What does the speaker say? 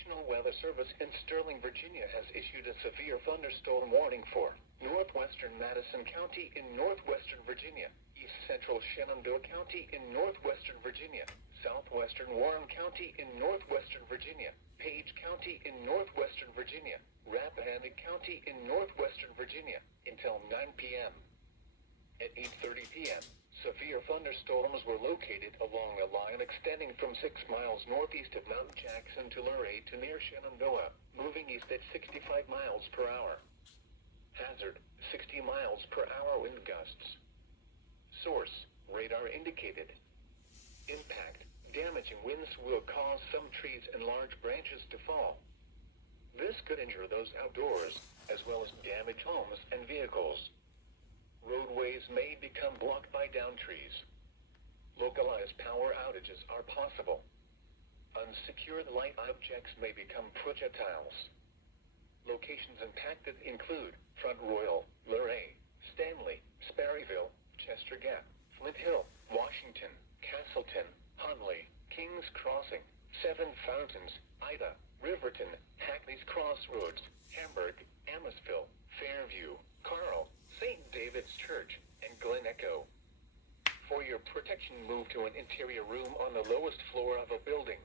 National Weather Service in Sterling, Virginia has issued a severe thunderstorm warning for northwestern Madison County in northwestern Virginia, east central Shenandoah County in northwestern Virginia, southwestern Warren County in northwestern Virginia, Page County in northwestern Virginia, Rappahannock County in northwestern Virginia, until 9 p.m. At 8:30 p.m., severe thunderstorms were located along a line extending from 6 miles northeast of Mount Jackson to Luray to near Shenandoah, moving east at 65 miles per hour. Hazard, 60 miles per hour wind gusts. Source, radar indicated. Impact, damaging winds will cause some trees and large branches to fall. This could injure those outdoors, as well as damage homes and vehicles. Roadways may become blocked by downed trees. Localized power outages are possible. Unsecured light objects may become projectiles. Locations impacted include Front Royal, Luray, Stanley, Sperryville, Chester Gap, Flint Hill, Washington, Castleton, Hunley, Kings Crossing, Seven Fountains, Ida, Riverton, Hackney's Crossroads, Hamburg, Amosville, Fairview, Carl, St. David's Church, and Glen Echo. For your protection, move to an interior room on the lowest floor of a building.